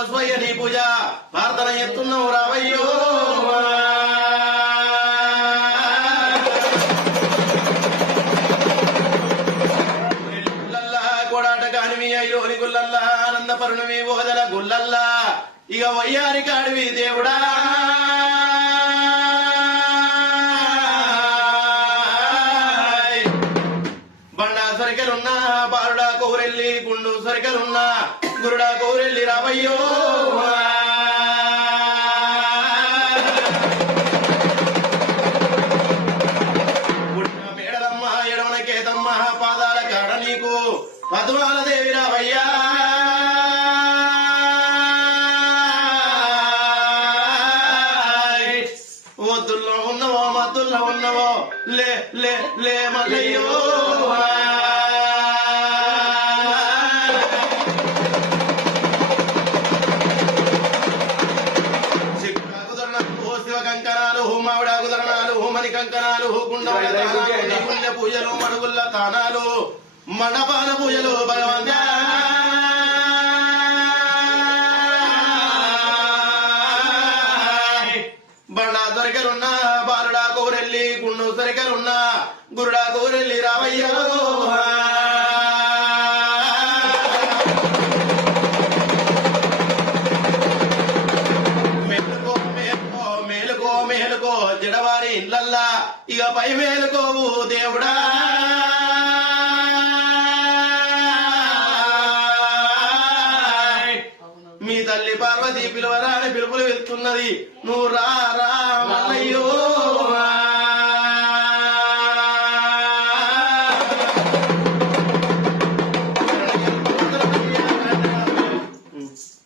బస్వయ్య నీ పూజ ప్రార్థన ఎత్తున్నావు రావయ్యో కోడాట కానివి అయ్యోని గుల్లల్లా ఆనందపరుణవి ఓదల గుల్లల్లా ఇక వయ్యారి కాడివి దేవుడా బండా సరికలున్నా బాలుడా కోరెల్లి గుండు సరికలున్నా గురుడా కోరెల్లి రావయ్యో మేడలమ్మ ఎడవన కేతమ్మ పాదాల కాడ నీకు పద్మాల దేవి రావయ్యా వద్దుల్లో ఉన్నవో మద్దుల్లో ఉన్నవో లే లే లే మల్లయ్యో శివ కంకణాలు మావిడాకు ధరణాలు మణి కంకణాలు పుణ్య పూజలు మడుగుల్ల తానాలు మండపాన పూజలు భగవంత బండా దొరికలున్నా బాలుడా కోరెల్లి గుండు సరికలున్నా గురుడా కోరెల్లి రావయ్యో మేలుకో మేలుకో మేలుకో మేలుకో జడవారి ఇళ్ళల్లా ఇక పై మేలుకోవు దేవుడా మీ తల్లి పార్వతి పిలువరాని పిలుపులు వెళ్తున్నది నువ్వు రా రా